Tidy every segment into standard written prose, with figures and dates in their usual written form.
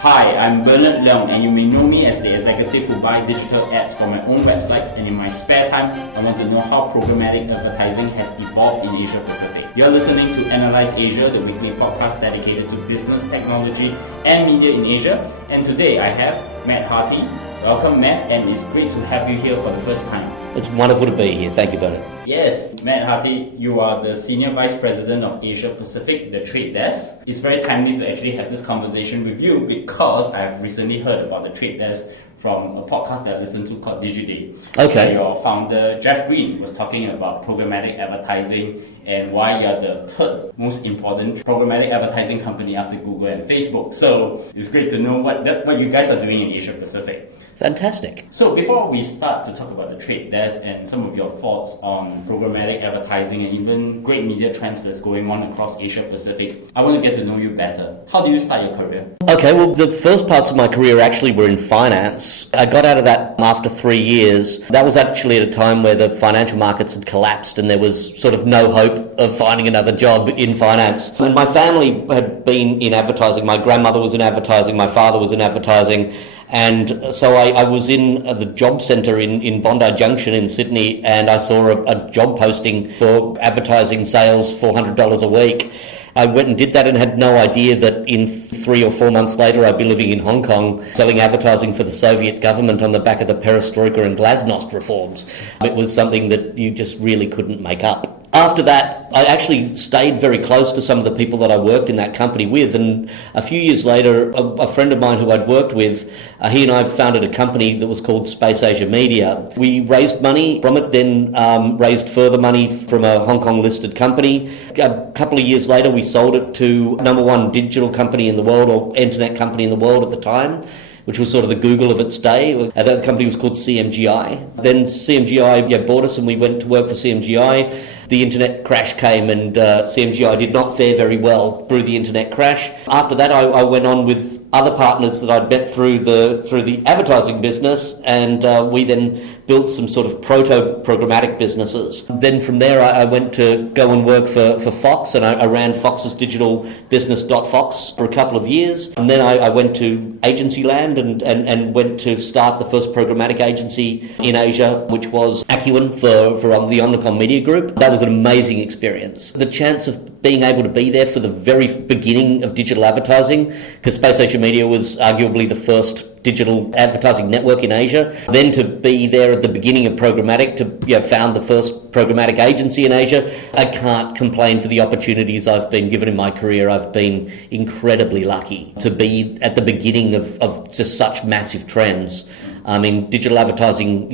Hi, I'm Bernard Leong, and you may know me as the executive who buy digital ads for my own websites, and in my spare time, I want to know how programmatic advertising has evolved in Asia Pacific. You're listening to Analyse Asia, the weekly podcast dedicated to business, technology, and media in Asia. And today I have Matt Harty. Welcome, Matt, and it's great to have you here for the first time. It's wonderful to be here. Thank you, Bernard. Yes, Matt Harty, you are the Senior Vice President of Asia Pacific, the Trade Desk. It's very timely to actually have this conversation with you because I've recently heard about the Trade Desk from a podcast that I listened to called DigiDay. Okay. Your founder, Jeff Green, was talking about programmatic advertising and why you're the third most important programmatic advertising company after Google and Facebook. So it's great to know what you guys are doing in Asia Pacific. Fantastic. So before we start to talk about the Trade Desk and some of your thoughts on programmatic advertising and even great media trends that's going on across Asia Pacific, I want to get to know you better. How did you start your career? Okay, well, the first parts of my career actually were in finance. I got out of that after 3 years. That was actually at a time where the financial markets had collapsed and there was sort of no hope of finding another job in finance. And my family had been in advertising. My grandmother was in advertising. My father was in advertising. And so I was in the job centre in Bondi Junction in Sydney, and I saw a job posting for advertising sales, $400 a week. I went and did that and had no idea that in 3 or 4 months later I'd be living in Hong Kong selling advertising for the Soviet government on the back of the perestroika and glasnost reforms. It was something that you just really couldn't make up. After that, I actually stayed very close to some of the people that I worked in that company with, and a few years later, a friend of mine who I'd worked with, he and I founded a company that was called Space Asia Media. We raised money from it, then raised further money from a Hong Kong listed company. A couple of years later, we sold it to number one digital company in the world, or internet company in the world at the time, which was sort of the Google of its day. That company was called CMGI. Then CMGI bought us and we went to work for CMGI. The internet crash came and CMGI did not fare very well through the internet crash. After that, I went on with other partners that I'd met through the advertising business, and we then built some sort of proto-programmatic businesses. Then from there, I went to go and work for Fox, and I ran Fox's digital business Fox for a couple of years. And then I went to agency land and went to start the first programmatic agency in Asia, which was Acuin for the Omnicom Media Group. That was an amazing experience. The chance of being able to be there for the very beginning of digital advertising, because Space Asia Media was arguably the first digital advertising network in Asia. Then to be there at the beginning of programmatic, to found the first programmatic agency in Asia. I can't complain for the opportunities I've been given in my career. I've been incredibly lucky to be at the beginning of just such massive trends. I mean, digital advertising,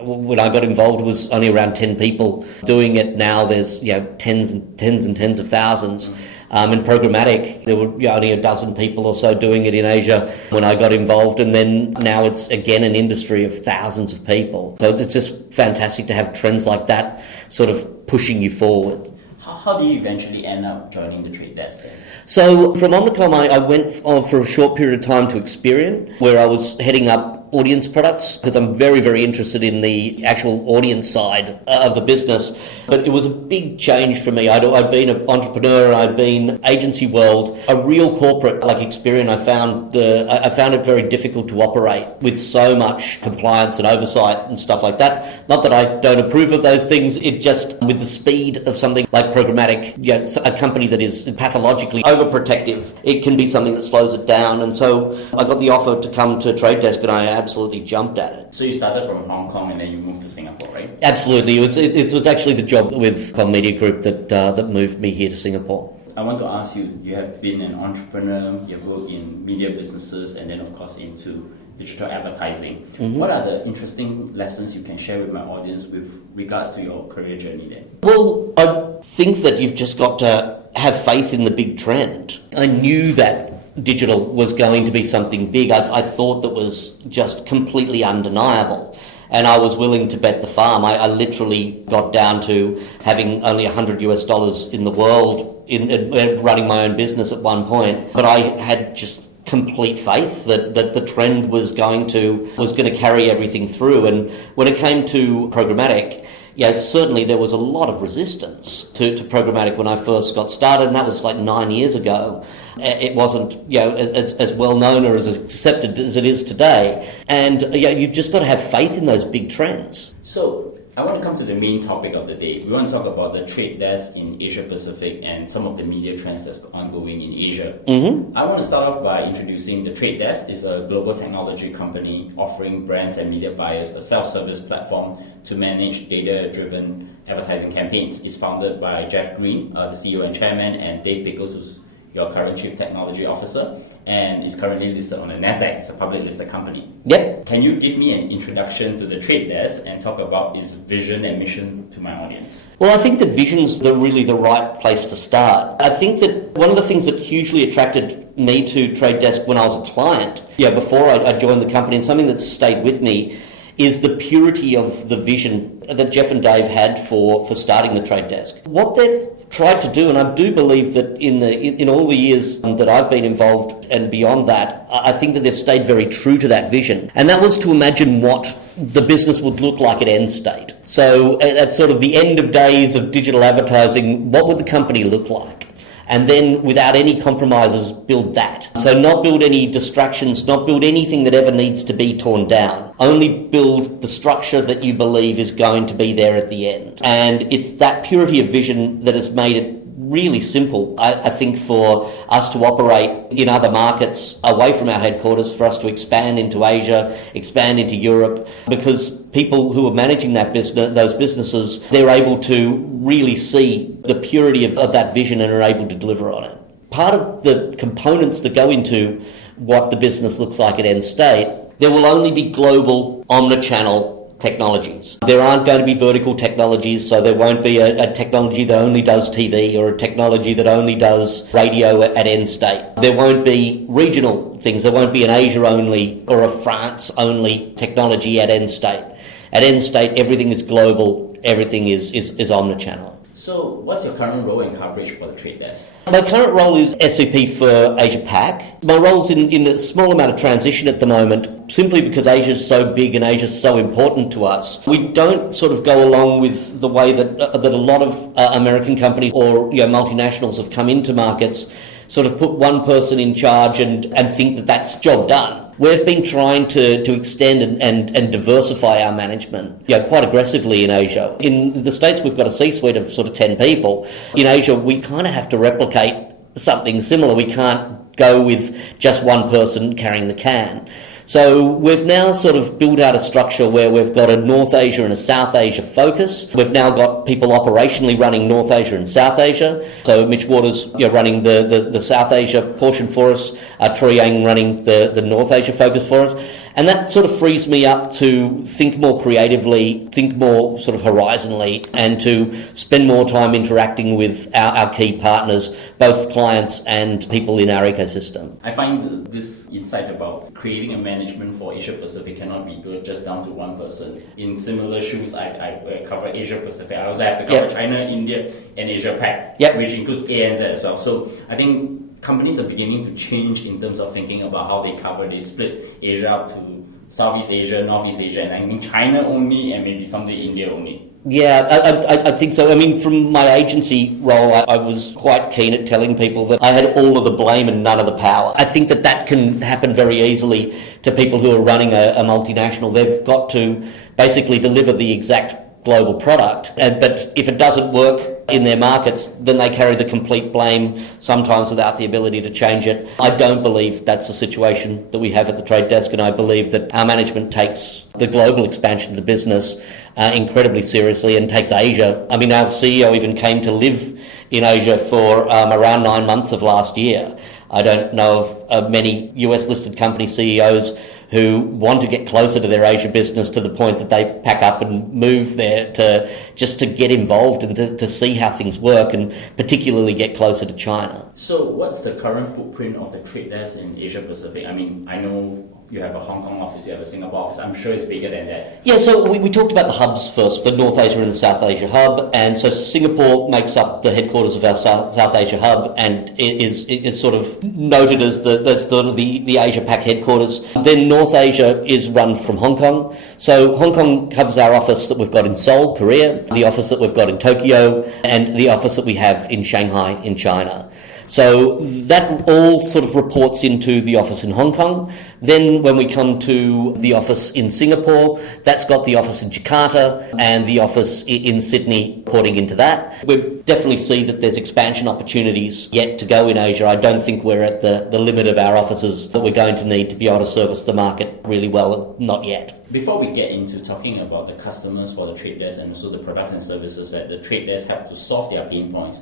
when I got involved, was only around 10 people doing it. Now there's tens and tens of thousands. In programmatic, there were only a dozen people or so doing it in Asia when I got involved, and then now it's again an industry of thousands of people. So it's just fantastic to have trends like that sort of pushing you forward. How do you eventually end up joining the Trade Desk then? So from Omnicom, I went for a short period of time to Experian, where I was heading up audience products, because I'm very, very interested in the actual audience side of the business. But it was a big change for me. I'd been an entrepreneur, I'd been agency world, a real corporate like Experian. I found it very difficult to operate with so much compliance and oversight and stuff like that. Not that I don't approve of those things, it just, with the speed of something like programmatic, a company that is pathologically overprotective, it can be something that slows it down. And so I got the offer to come to Trade Desk, and I absolutely jumped at it. So you started from Hong Kong and then you moved to Singapore, right? Absolutely. It was actually the job with Com Media Group that moved me here to Singapore. I want to ask you, you have been an entrepreneur, you've worked in media businesses, and then of course into digital advertising. Mm-hmm. What are the interesting lessons you can share with my audience with regards to your career journey then? Well, I think that you've just got to have faith in the big trend. I knew that digital was going to be something big. I thought that was just completely undeniable. And I was willing to bet the farm. I literally got down to having only $100 in the world in running my own business at one point. But I had just complete faith that the trend was going to carry everything through. And when it came to programmatic, Yeah, certainly there was a lot of resistance to programmatic when I first got started, and that was like 9 years ago. It wasn't, as well known or as accepted as it is today. And you've just got to have faith in those big trends. So I want to come to the main topic of the day. We want to talk about the trade desk in Asia Pacific and some of the media trends that's ongoing in Asia. Mm-hmm. I want to start off by introducing the Trade Desk. It's a global technology company offering brands and media buyers a self-service platform to manage data-driven advertising campaigns. It's founded by Jeff Green, the CEO and chairman, and Dave Pickles, who's your current Chief Technology Officer, and is currently listed on the NASDAQ. It's a public listed company. Yep. Can you give me an introduction to the Trade Desk and talk about its vision and mission to my audience? Well, I think the vision's really the right place to start. I think that one of the things that hugely attracted me to Trade Desk when I was a client, before I joined the company, and something that's stayed with me, is the purity of the vision that Jeff and Dave had for starting the Trade Desk. What they've tried to do, and I do believe that in all the years that I've been involved and beyond that, I think that they've stayed very true to that vision. And that was to imagine what the business would look like at end state. So at sort of the end of days of digital advertising, what would the company look like? And then, without any compromises, build that. So not build any distractions, not build anything that ever needs to be torn down. Only build the structure that you believe is going to be there at the end. And it's that purity of vision that has made it really simple, I think, for us to operate in other markets away from our headquarters, for us to expand into Asia, expand into Europe, because people who are managing those businesses, they're able to really see the purity of that vision and are able to deliver on it. Part of the components that go into what the business looks like at end state, there will only be global omnichannel technologies. There aren't going to be vertical technologies, so there won't be a technology that only does TV or a technology that only does radio at end state. There won't be regional things. There won't be an Asia only or a France only technology at end state. At end state, everything is global, everything is omnichannel. So what's your current role and coverage for the Trade Desk? My current role is SVP for Asia Pac. My role's in a small amount of transition at the moment, simply because Asia's so big and Asia's so important to us. We don't sort of go along with the way that a lot of American companies or multinationals have come into markets, sort of put one person in charge and think that that's job done. We've been trying to extend and diversify our management quite aggressively in Asia. In the States, we've got a C-suite of sort of 10 people. In Asia, we kind of have to replicate something similar. We can't go with just one person carrying the can. So we've now sort of built out a structure where we've got a North Asia and a South Asia focus. We've now got people operationally running North Asia and South Asia. So Mitch Waters running the South Asia portion for us, Troy Yang running the North Asia focus for us. And that sort of frees me up to think more creatively, think more sort of horizontally, and to spend more time interacting with our key partners, both clients and people in our ecosystem. I find this insight about creating a management for Asia Pacific cannot be good just down to one person. In similar shoes, I cover Asia Pacific. I also have to cover China, India, and Asia Pac, which includes ANZ as well. So I think companies are beginning to change in terms of thinking about how they cover. They split Asia up to Southeast Asia, Northeast Asia, and I mean China only, and maybe someday India only. Yeah, I think so. I mean, from my agency role, I was quite keen at telling people that I had all of the blame and none of the power. I think that can happen very easily to people who are running a multinational. They've got to basically deliver the exact global product, but if it doesn't work in their markets, then they carry the complete blame, sometimes without the ability to change it. I don't believe that's the situation that we have at the Trade Desk, and I believe that our management takes the global expansion of the business incredibly seriously and takes Asia. I mean, our CEO even came to live in Asia for around 9 months of last year. I don't know of many US-listed company CEOs who want to get closer to their Asia business to the point that they pack up and move there to get involved and to see how things work, and particularly get closer to China. So what's the current footprint of the Trade Desk in Asia Pacific? I mean, I know you have a Hong Kong office, you have a Singapore office. I'm sure it's bigger than that. Yeah, so we talked about the hubs first, the North Asia and the South Asia hub. And so Singapore makes up the headquarters of our South Asia hub, and it's sort of noted as the that's the Asia Pac headquarters. Then North Asia is run from Hong Kong. So Hong Kong covers our office that we've got in Seoul, Korea, the office that we've got in Tokyo, and the office that we have in Shanghai in China. So that all sort of reports into the office in Hong Kong. Then when we come to the office in Singapore, that's got the office in Jakarta and the office in Sydney reporting into that. We definitely see that there's expansion opportunities yet to go in Asia. I don't think we're at the limit of our offices that we're going to need to be able to service the market really well, not yet. Before we get into talking about the customers for the trade desk and also the products and services that the trade desk help to solve their pain points,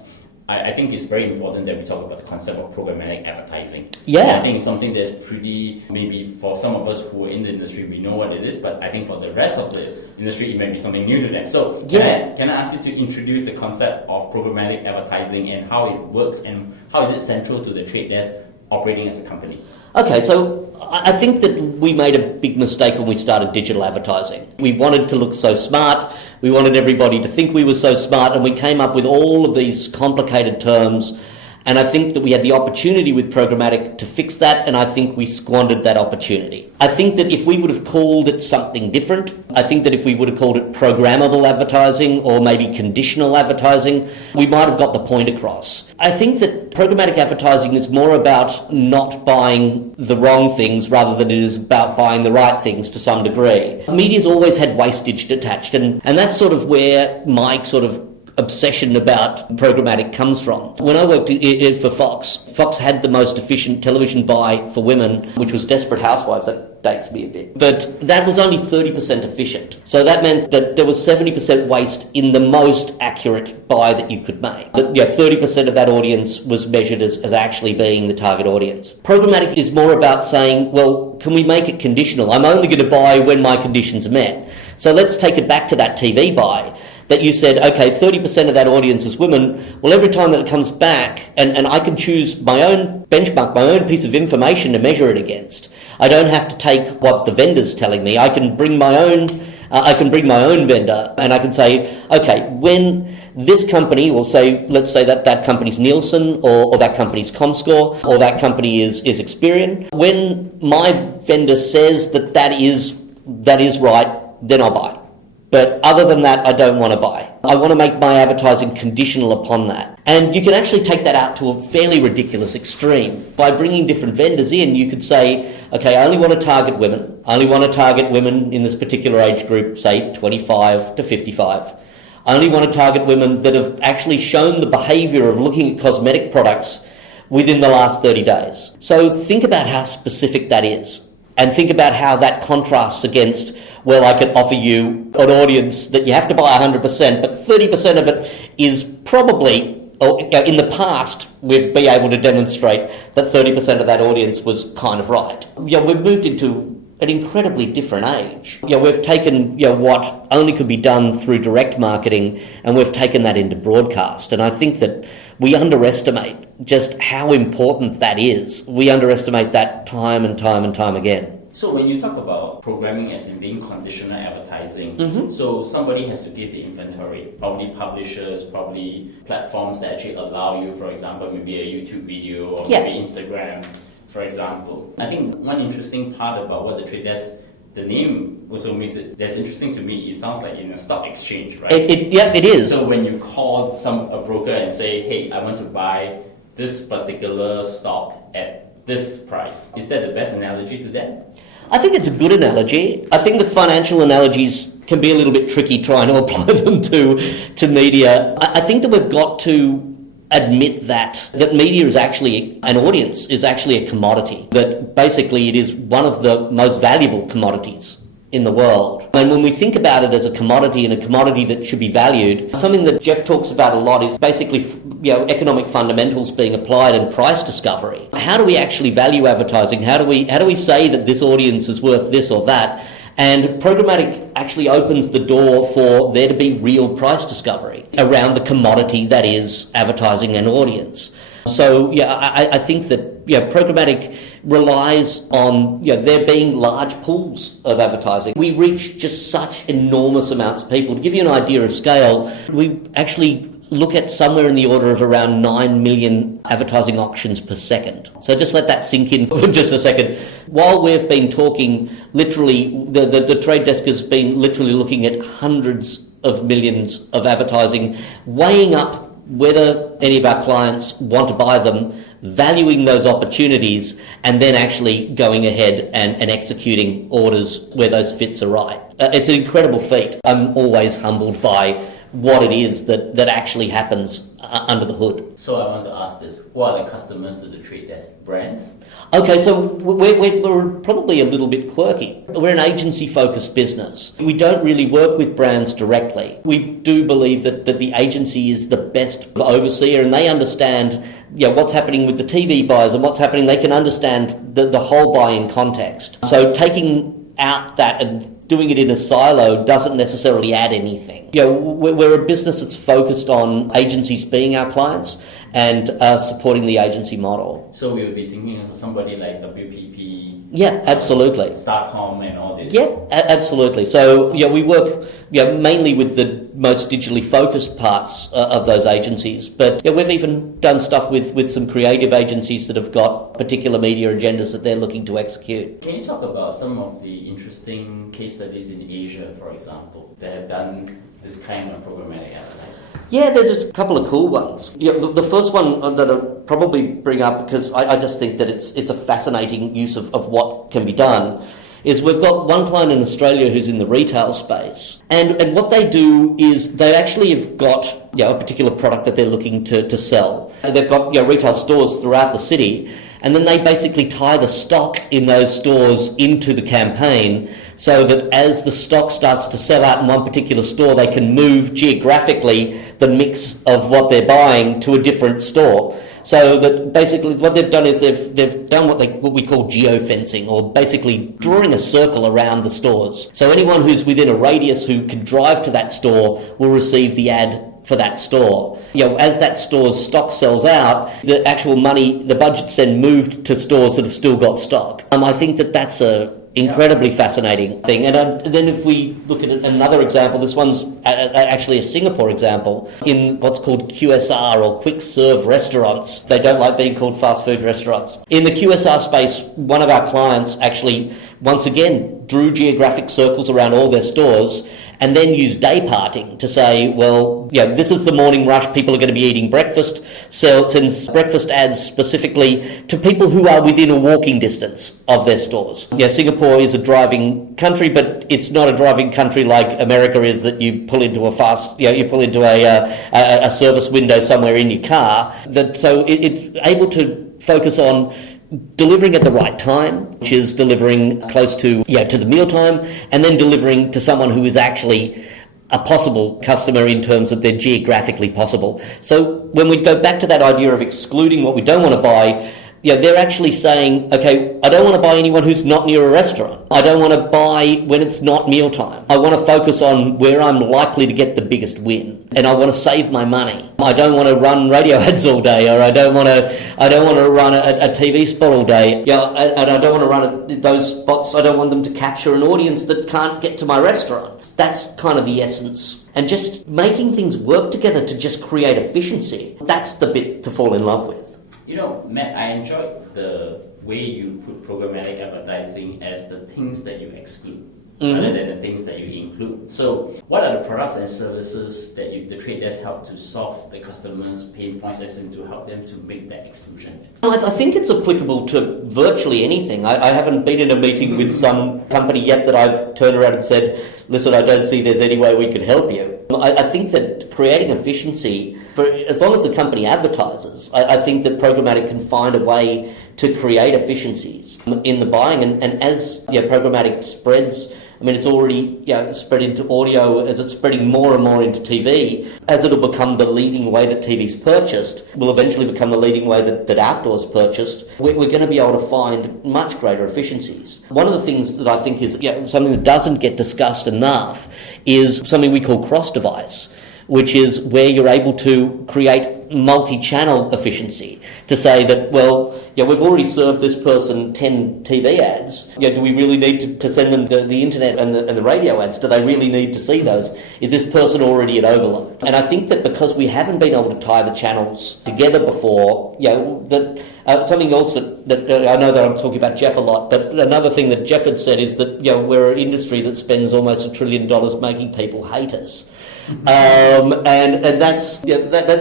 I think it's very important that we talk about the concept of programmatic advertising. Yeah. I think it's something that's pretty, maybe for some of us who are in the industry, we know what it is, but I think for the rest of the industry, it may be something new to them. So can I ask you to introduce the concept of programmatic advertising and how it works and how is it central to the trade desk operating as a company? Okay, so I think that we made a big mistake when we started digital advertising. We wanted to look so smart, we wanted everybody to think we were so smart, and we came up with all of these complicated terms. And I think that we had the opportunity with programmatic to fix that, and I think we squandered that opportunity. I think that if we would have called it something different, I think that if we would have called it programmable advertising or maybe conditional advertising, we might have got the point across. I think that programmatic advertising is more about not buying the wrong things rather than it is about buying the right things to some degree. Media's always had wastage attached, and that's sort of where my sort of obsession about programmatic comes from. When I worked for Fox had the most efficient television buy for women, which was Desperate Housewives. That dates me a bit. But that was only 30% efficient. So that meant that there was 70% waste in the most accurate buy that you could make. 30% of that audience was measured as actually being the target audience. Programmatic is more about saying, well, can we make it conditional? I'm only going to buy when my conditions are met. So let's take it back to that TV buy. That you said, okay, 30% of that audience is women. Well, every time that it comes back, and I can choose my own benchmark, my own piece of information to measure it against. I don't have to take what the vendor's telling me. I can bring my own vendor, and I can say, okay, when this company, or let's say that company's Nielsen, or that company's Comscore, or that company is Experian, when my vendor says that is right, then I'll buy. But other than that, I don't want to buy. I want to make my advertising conditional upon that. And you can actually take that out to a fairly ridiculous extreme. By bringing different vendors in, you could say, okay, I only want to target women. I only want to target women in this particular age group, say 25 to 55. I only want to target women that have actually shown the behaviour of looking at cosmetic products within the last 30 days. So think about how specific that is. And think about how that contrasts against, well, I can offer you an audience that you have to buy 100%, but 30% of it is probably, or in the past, we've been able to demonstrate that 30% of that audience was kind of right. We've moved into an incredibly different age. We've taken what only could be done through direct marketing, and we've taken that into broadcast. And I think that we underestimate just how important that is. We underestimate that time and time and time again. So when you talk about programming as in being conditional advertising, so somebody has to give the inventory, probably publishers, probably platforms that actually allow you, for example, maybe a YouTube video or maybe Instagram, for example. I think one interesting part about what the trade desk, the name also makes it that's interesting to me. It sounds like in a stock exchange, right? It is. So when you call a broker and say, hey, I want to buy this particular stock at this price, is that the best analogy to that? I think it's a good analogy. I think the financial analogies can be a little bit tricky trying to apply them to media. I think that we've got to admit that media is actually, an audience is actually a commodity, that basically it is one of the most valuable commodities in the world. And when we think about it as a commodity and a commodity that should be valued, something that Jeff talks about a lot is basically economic fundamentals being applied and price discovery. How do we actually value advertising? How do we say that this audience is worth this or that? And programmatic actually opens the door for there to be real price discovery around the commodity that is advertising and audience. So I think that programmatic relies on there being large pools of advertising. We reach just such enormous amounts of people. To give you an idea of scale, we actually look at somewhere in the order of around 9 million advertising auctions per second. So just let that sink in for just a second. While we've been talking, literally, the trade desk has been literally looking at hundreds of millions of advertising, weighing up whether any of our clients want to buy them, valuing those opportunities, and then actually going ahead and executing orders where those fits are right. It's an incredible feat. I'm always humbled by what it is that actually happens under the hood. So I want to ask this, who are the customers to the trade desk? Brands? Okay, so we're probably a little bit quirky. We're an agency-focused business. We don't really work with brands directly. We do believe that the agency is the best overseer, and they understand what's happening with the TV buyers and what's happening. They can understand the whole buying context. So taking out that and doing it in a silo doesn't necessarily add anything. We're a business that's focused on agencies being our clients and supporting the agency model. So we would be thinking of somebody like WPP. Yeah, absolutely. Starcom and all this. Yeah, absolutely. So we work mainly with the most digitally focused parts of those agencies, but we've even done stuff with some creative agencies that have got particular media agendas that they're looking to execute. Can you talk about some of the interesting case studies in Asia, for example, that have done this kind of programmatic advertising? Yeah, there's a couple of cool ones. The first one that I'll probably bring up, because I just think that it's a fascinating use of what can be done, is we've got one client in Australia who's in the retail space. And what they do is they actually have got a particular product that they're looking to sell. They've got retail stores throughout the city, and then they basically tie the stock in those stores into the campaign so that as the stock starts to sell out in one particular store, they can move geographically the mix of what they're buying to a different store. So that basically what they've done is they've done what we call geofencing, or basically drawing a circle around the stores. So anyone who's within a radius who can drive to that store will receive the ad for that store. As that store's stock sells out, the actual money, the budget's then moved to stores that have still got stock. I think that's a incredibly fascinating thing. And then if we look at another example, this one's actually a Singapore example, in what's called QSR, or quick serve restaurants. They don't like being called fast food restaurants. In the QSR space, one of our clients actually, once again, drew geographic circles around all their stores and then used day parting to say, this is the morning rush, people are going to be eating breakfast, so it sends breakfast ads specifically to people who are within a walking distance of their stores. Singapore is a driving country, but it's not a driving country like America is, that you pull into a service window somewhere in your car. So it's able to focus on delivering at the right time, which is delivering close to the mealtime, and then delivering to someone who is actually a possible customer in terms of they're geographically possible. So when we go back to that idea of excluding what we don't want to buy, they're actually saying, okay, I don't want to buy anyone who's not near a restaurant. I don't want to buy when it's not mealtime. I want to focus on where I'm likely to get the biggest win, and I want to save my money. I don't want to run radio ads all day, or I don't want to run a TV spot all day. And I don't want to run those spots. I don't want them to capture an audience that can't get to my restaurant. That's kind of the essence. And just making things work together to just create efficiency. That's the bit to fall in love with. Matt, I enjoyed the way you put programmatic advertising as the things that you exclude, rather than the things that you include. So what are the products and services that the trade desk help to solve the customers' pain points, as in to help them to make that exclusion? I think it's applicable to virtually anything. I haven't been in a meeting with some company yet that I've turned around and said, listen, I don't see there's any way we could help you. I think that creating efficiency, as long as the company advertises, I think that programmatic can find a way to create efficiencies in the buying. And as programmatic spreads, it's already spread into audio, as it's spreading more and more into TV, as it'll become the leading way that TV's purchased, will eventually become the leading way that outdoors purchased. We're going to be able to find much greater efficiencies. One of the things that I think is something that doesn't get discussed enough is something we call cross-device, which is where you're able to create multi-channel efficiency to say that, well, we've already served this person 10 TV ads. Do we really need to send them the internet and the radio ads? Do they really need to see those? Is this person already at overload? And I think that because we haven't been able to tie the channels together before, that something else that I know that I'm talking about Jeff a lot, but another thing that Jeff had said is that we're an industry that spends almost $1 trillion making people hate us. And that's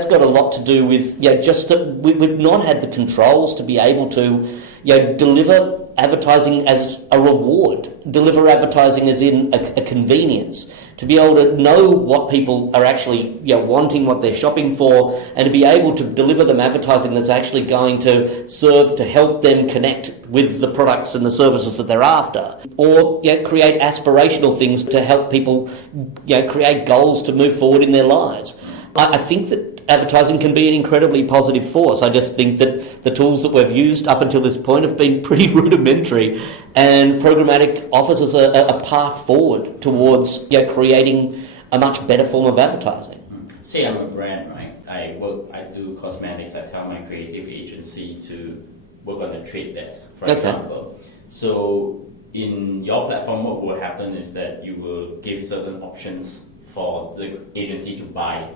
got a lot to do with just that we've not had the controls to be able to deliver advertising as a reward, deliver advertising as in a convenience, to be able to know what people are actually wanting, what they're shopping for, and to be able to deliver them advertising that's actually going to serve to help them connect with the products and the services that they're after, or create aspirational things to help people create goals to move forward in their lives. I think that advertising can be an incredibly positive force. I just think that the tools that we've used up until this point have been pretty rudimentary, and programmatic offers us a path forward towards creating a much better form of advertising. Say I'm a brand, right? I do cosmetics. I tell my creative agency to work on the trade desk, for example. So in your platform, what will happen is that you will give certain options for the agency to buy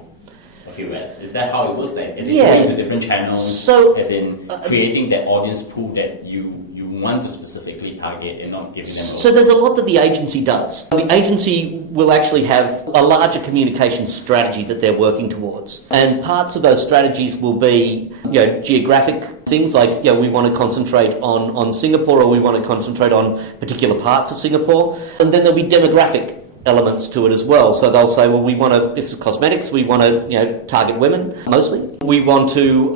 a few ads. Is that how it works? Like, is it going to different channels? So, as in creating that audience pool that you want to specifically target and not giving them. So there's a lot that the agency does. The agency will actually have a larger communication strategy that they're working towards, and parts of those strategies will be geographic things like we want to concentrate on Singapore, or we want to concentrate on particular parts of Singapore, and then there'll be demographic elements to it as well. So they'll say, well, we want to, if it's cosmetics, we want to, target women mostly. We want to,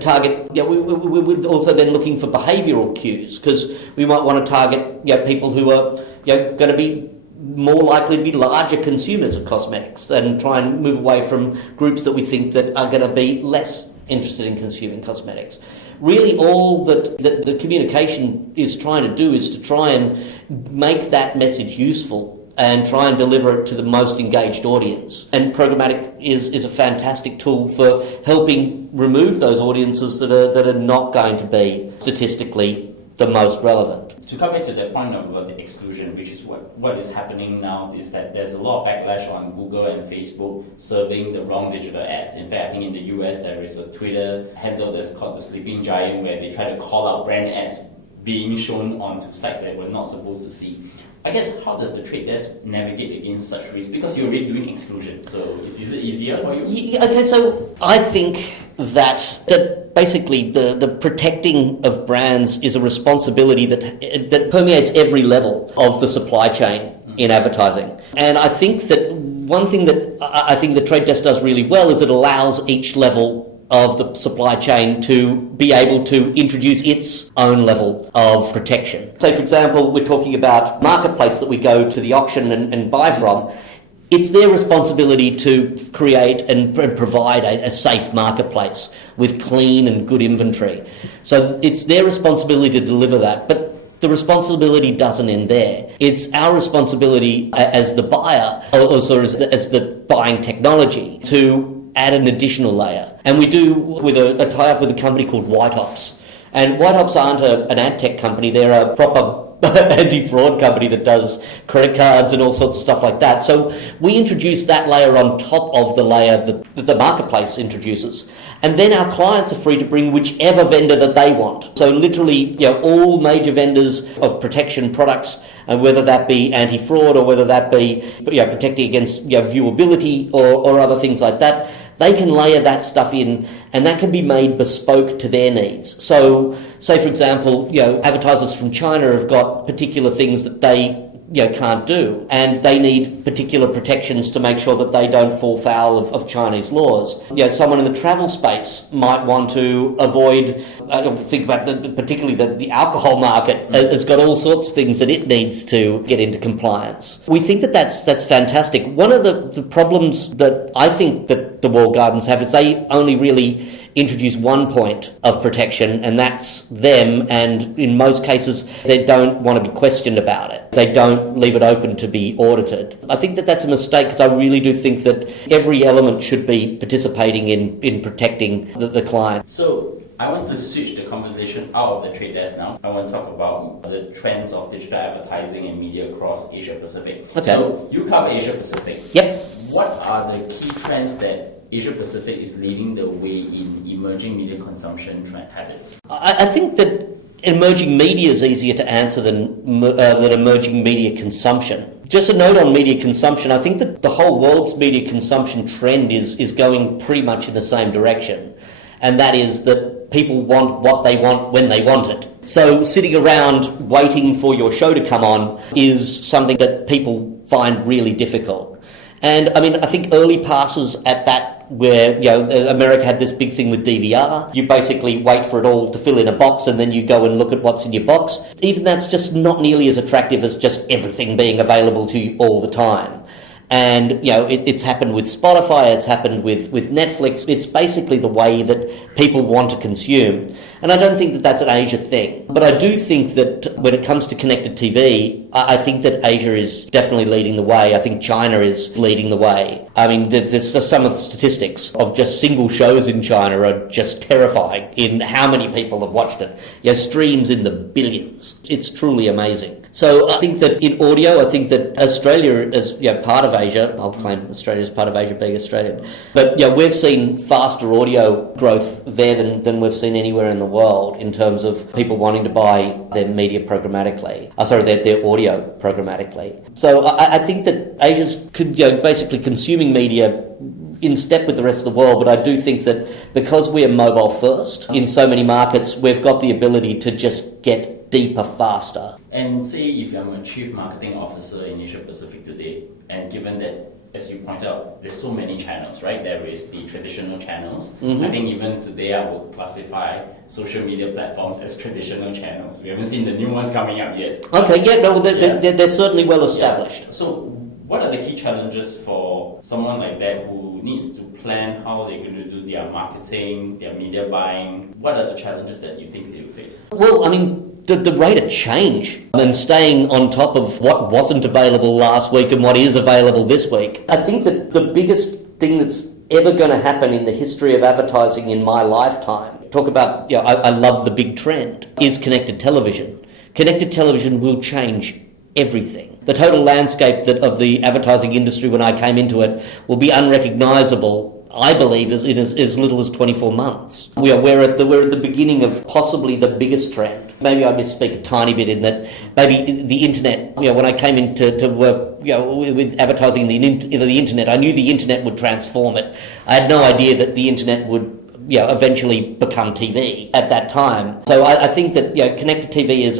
target, we're also then looking for behavioural cues, because we might want to target, people who are, going to be more likely to be larger consumers of cosmetics, and try and move away from groups that we think that are going to be less interested in consuming cosmetics. Really, all that the communication is trying to do is to try and make that message useful and try and deliver it to the most engaged audience. And programmatic is a fantastic tool for helping remove those audiences that are not going to be statistically the most relevant. To come back to the point of the exclusion, which is what is happening now, is that there's a lot of backlash on Google and Facebook serving the wrong digital ads. In fact, I think in the US there is a Twitter handle that's called the Sleeping Giant, where they try to call out brand ads being shown onto sites that we're not supposed to see. I guess, how does the trade desk navigate against such risks? Because you're already doing exclusion, so is it easier for you? Yeah, okay, so I think that basically the protecting of brands is a responsibility that permeates every level of the supply chain in advertising. And I think that one thing that I think the trade desk does really well is it allows each level of the supply chain to be able to introduce its own level of protection. Say, for example, we're talking about marketplace that we go to the auction and buy from. It's their responsibility to create and provide a safe marketplace with clean and good inventory. So it's their responsibility to deliver that. But the responsibility doesn't end there. It's our responsibility as the buyer, also as the buying technology, to add an additional layer. And we do with a tie-up with a company called White Ops. And White Ops aren't an ad tech company, they're a proper anti-fraud company that does credit cards and all sorts of stuff like that. So we introduce that layer on top of the layer that the marketplace introduces. And then our clients are free to bring whichever vendor that they want. So literally, all major vendors of protection products, and whether that be anti-fraud or whether that be protecting against viewability or other things like that, they can layer that stuff in, and that can be made bespoke to their needs. So, say for example, advertisers from China have got particular things that they can't do, and they need particular protections to make sure that they don't fall foul of Chinese laws. Someone in the travel space might want to avoid, think about particularly the alcohol market has got all sorts of things that it needs to get into compliance. We think that that's fantastic. One of the problems that I think that the walled gardens have is they only really introduce one point of protection, and that's them, and in most cases they don't want to be questioned about it. They don't leave it open to be audited. I think that that's a mistake, because I really do think that every element should be participating in protecting the client. So I want to switch the conversation out of the trade desk now. I want to talk about the trends of digital advertising and media across Asia Pacific. Okay. So you cover Asia Pacific. Yep. What are the key trends that Asia Pacific is leading the way in emerging media consumption trend habits? I think that emerging media is easier to answer than emerging media consumption. Just a note on media consumption, I think that the whole world's media consumption trend is going pretty much in the same direction. And that is that people want what they want when they want it. So sitting around waiting for your show to come on is something that people find really difficult. And I mean, I think early passes at that, where, you know, America had this big thing with DVR. You basically wait for it all to fill in a box and then you go and look at what's in your box. Even that's just not nearly as attractive as just everything being available to you all the time. And, you know, it's happened with Spotify, it's happened with Netflix. It's basically the way that people want to consume. And I don't think that that's an Asia thing. But I do think that when it comes to connected TV, I think that Asia is definitely leading the way. I think China is leading the way. I mean, there's some of the statistics of just single shows in China are just terrifying in how many people have watched it. You know, streams in the billions. It's truly amazing. So I think that in audio, I think that Australia is, you know, part of Asia. I'll claim Australia as part of Asia, being Australian. But, you know, we've seen faster audio growth there than we've seen anywhere in the world in terms of people wanting to buy their media programmatically. Their audio programmatically. So I think that Asia's, you know, basically consuming media in step with the rest of the world, but I do think that because we are mobile first in so many markets, we've got the ability to just get deeper faster. And say if I'm a chief marketing officer in Asia Pacific today, and given that, as you pointed out, there's so many channels, right? There is the traditional channels. Mm-hmm. I think even today I would classify social media platforms as traditional channels. We haven't seen the new ones coming up yet. Okay, yeah, no, they're certainly well established. Yeah. So what are the key challenges for someone like that who needs to plan how they're going to do their marketing, their media buying? What are the challenges that you think they will face? Well, I mean, the rate of change and staying on top of what wasn't available last week and what is available this week. I think that the biggest thing that's ever going to happen in the history of advertising in my lifetime, talk about, you know, I love the big trend, is connected television. Connected television will change everything. The total landscape of the advertising industry when I came into it will be unrecognisable, I believe, in as little as 24 months. We're at the beginning of possibly the biggest trend. Maybe I misspeak a tiny bit in that maybe the internet, you know, when I came into work, you know, with advertising the internet, I knew the internet would transform it. I had no idea that the internet would, you know, eventually become TV at that time. So I think that, you know, connected TV is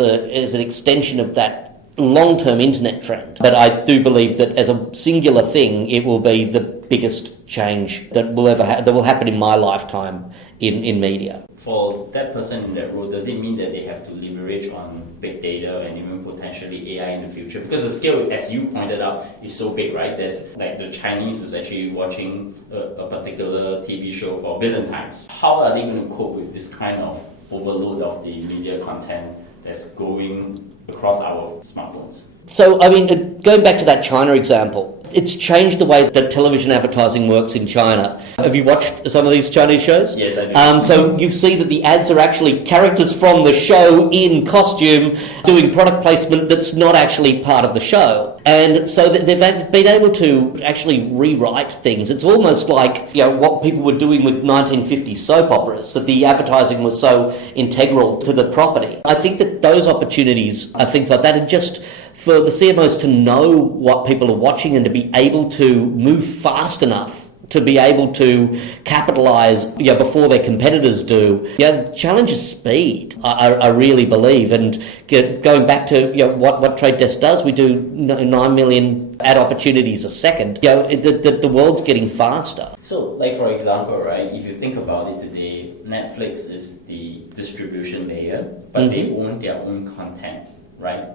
an extension of that long-term internet trend. But I do believe that as a singular thing, it will be the biggest change that will happen in my lifetime in media. For that person in that role, does it mean that they have to leverage on big data and even potentially AI in the future? Because the scale, as you pointed out, is so big, right? There's like the Chinese is actually watching a particular TV show for 1 billion times. How are they going to cope with this kind of overload of the media content that's going across our smartphones? So, I mean, going back to that China example, it's changed the way that television advertising works in China. Have you watched some of these Chinese shows? Yes, I do. So you see that the ads are actually characters from the show in costume doing product placement that's not actually part of the show. And so they've been able to actually rewrite things. It's almost like, you know, what people were doing with 1950s soap operas, that the advertising was so integral to the property. I think that those opportunities are things like that, and just for the CMOs to know what people are watching and to be able to move fast enough to be able to capitalise, you know, before their competitors do. Yeah, the challenge is speed, I really believe. And going back to, you know, what Trade Desk does, we do 9 million ad opportunities a second. You know, the world's getting faster. So, like for example, right, if you think about it today, Netflix is the distribution layer, but they own their own content, right?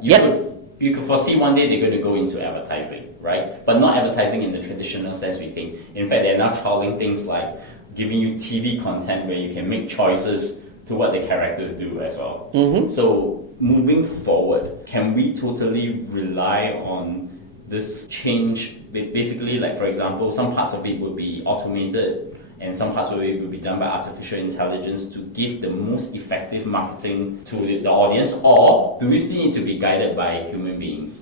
You could foresee one day they're going to go into advertising, right? But not advertising in the traditional sense we think. In fact, they're now trialing things like giving you TV content where you can make choices to what the characters do as well. So moving forward, can we totally rely on this change? Basically, like for example, some parts of it will be automated and some parts of it will be done by artificial intelligence to give the most effective marketing to the audience, or do we still need to be guided by human beings?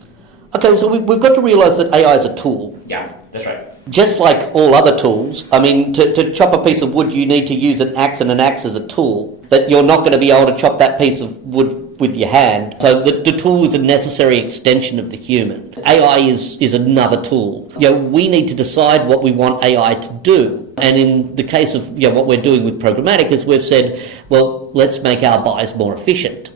Okay, so we've got to realise that AI is a tool. Yeah, that's right. Just like all other tools, I mean, to chop a piece of wood, you need to use an axe, and an axe is a tool. That you're not going to be able to chop that piece of wood with your hand. So the tool is a necessary extension of the human. AI is another tool. We need to decide what we want AI to do. And in the case of what we're doing with programmatic is we've said, well, let's make our buys more efficient.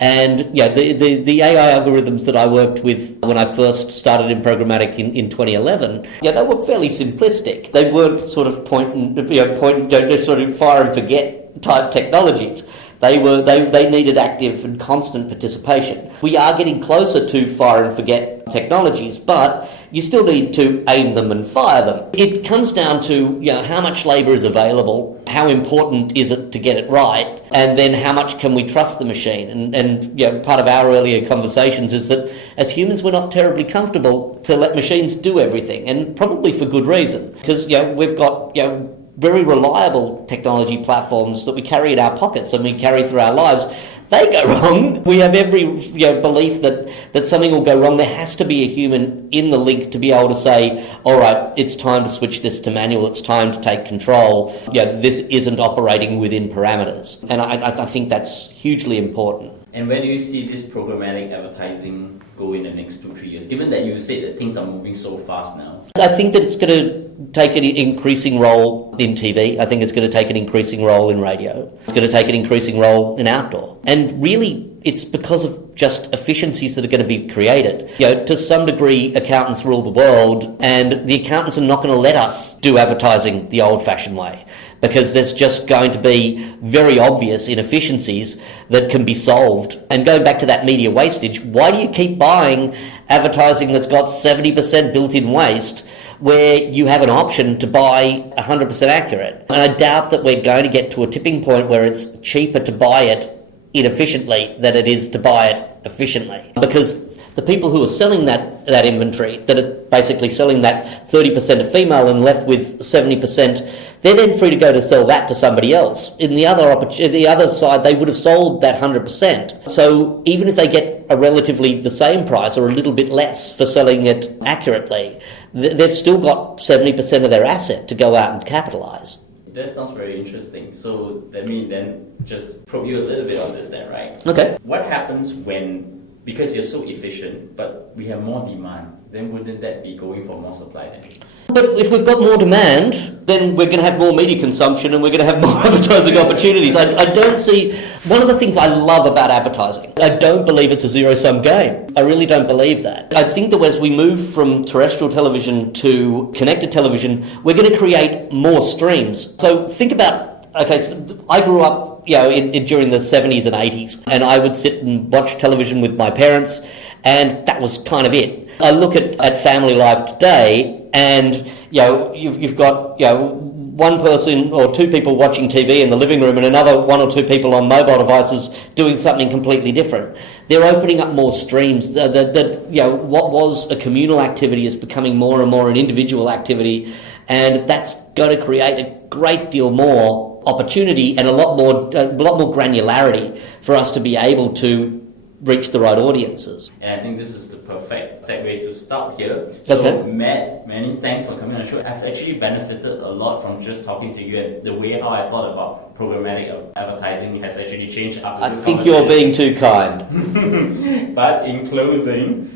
And the AI algorithms that I worked with when I first started in programmatic in 2011, they were fairly simplistic. They weren't sort of just sort of fire and forget type technologies. They needed active and constant participation. We are getting closer to fire and forget technologies, but you still need to aim them and fire them. It comes down to how much labour is available, how important is it to get it right, and then how much can we trust the machine. And part of our earlier conversations is that as humans we're not terribly comfortable to let machines do everything, and probably for good reason, because we've got very reliable technology platforms that we carry in our pockets and we carry through our lives. They go wrong. We have every belief that something will go wrong. There has to be a human in the link to be able to say, all right, it's time to switch this to manual. It's time to take control. This isn't operating within parameters. And I think that's hugely important. And where do you see this programmatic advertising go in the next 2-3 years, given that you said that things are moving so fast now? I think that it's going to take an increasing role in TV. I think it's going to take an increasing role in radio. It's going to take an increasing role in outdoor. And really, it's because of just efficiencies that are going to be created. To some degree, accountants rule the world, and the accountants are not going to let us do advertising the old-fashioned way, because there's just going to be very obvious inefficiencies that can be solved. And going back to that media wastage, why do you keep buying advertising that's got 70% built-in waste where you have an option to buy 100% accurate? And I doubt that we're going to get to a tipping point where it's cheaper to buy it inefficiently than it is to buy it efficiently. Because the people who are selling that inventory, that are basically selling that 30% of female and left with 70%, they're then free to go to sell that to somebody else. In the other side, they would have sold that 100%. So even if they get a relatively the same price or a little bit less for selling it accurately, they've still got 70% of their asset to go out and capitalise. That sounds very interesting. So let me then just probe you a little bit on this then, right? Okay. What happens when, because you're so efficient, but we have more demand, then wouldn't that be going for more supply then? But if we've got more demand, then we're going to have more media consumption and we're going to have more advertising opportunities. I don't see... One of the things I love about advertising, I don't believe it's a zero-sum game. I really don't believe that. I think that as we move from terrestrial television to connected television, we're going to create more streams. So think about... Okay, so I grew up during the 70s and 80s, and I would sit and watch television with my parents, and that was kind of it. I look at family life today, and you've got one person or two people watching TV in the living room and another one or two people on mobile devices doing something completely different. They're opening up more streams. What was a communal activity is becoming more and more an individual activity, and that's going to create a great deal more opportunity and a lot more granularity for us to be able to reach the right audiences. And I think this is the perfect segue to stop here. So okay. Matt, many thanks for coming on the show. I've actually benefited a lot from just talking to you, and the way how I thought about programmatic advertising has actually changed after this conversation. I think you're being too kind. But in closing,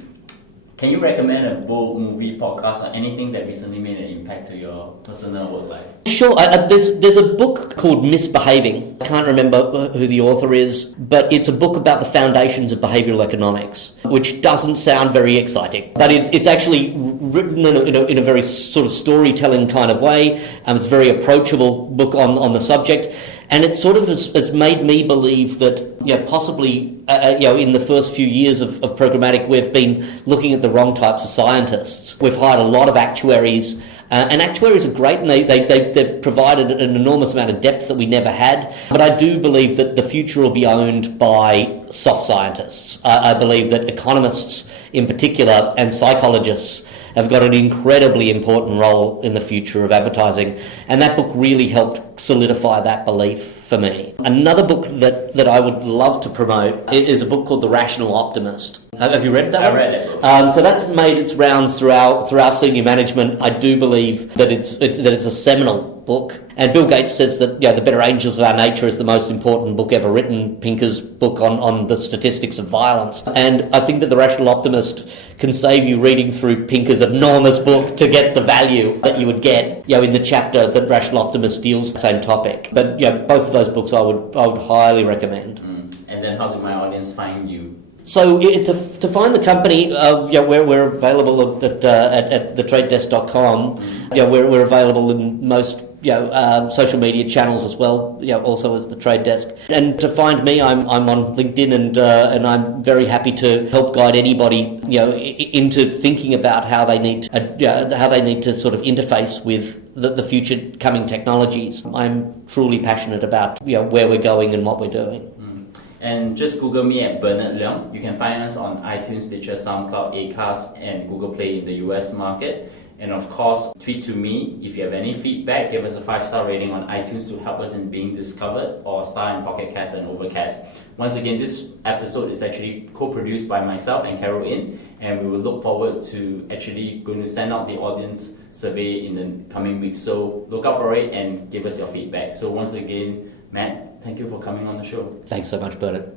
can you recommend a book, movie, podcast, or anything that recently made an impact to your personal work life? Sure. There's a book called Misbehaving. I can't remember who the author is, but it's a book about the foundations of behavioural economics, which doesn't sound very exciting. But it's actually written in a very sort of storytelling kind of way. It's a very approachable book on the subject. And it sort of has made me believe that, possibly, in the first few years of programmatic, we've been looking at the wrong types of scientists. We've hired a lot of actuaries And actuaries are great, and they've provided an enormous amount of depth that we never had. But I do believe that the future will be owned by soft scientists. I believe that economists in particular and psychologists have got an incredibly important role in the future of advertising, and that book really helped solidify that belief for me. Another book that I would love to promote is a book called The Rational Optimist. Have you read that one? I read it. So that's made its rounds through our senior management. I do believe that it's a seminal book. And Bill Gates says that The Better Angels of Our Nature is the most important book ever written, Pinker's book on the statistics of violence. And I think that The Rational Optimist can save you reading through Pinker's enormous book to get the value that you would get, in the chapter that Rational Optimist deals with the same topic. But both of those books I would highly recommend. And then how do my audience find you? So to find the company, we're available at thetradedesk.com. We're available in most social media channels as well. Also as the Trade Desk. And to find me, I'm on LinkedIn, and I'm very happy to help guide anybody into thinking about how they need to sort of interface with the future coming technologies. I'm truly passionate about where we're going and what we're doing. And just Google me at Bernard Leong. You can find us on iTunes, Stitcher, SoundCloud, Acast, and Google Play in the US market. And of course, tweet to me if you have any feedback. Give us a 5-star rating on iTunes to help us in being discovered, or a star in Pocket Cast and Overcast. Once again, this episode is actually co-produced by myself and Carol In, and we will look forward to actually going to send out the audience survey in the coming weeks. So look out for it and give us your feedback. So once again, Matt, thank you for coming on the show. Thanks so much, Bernard.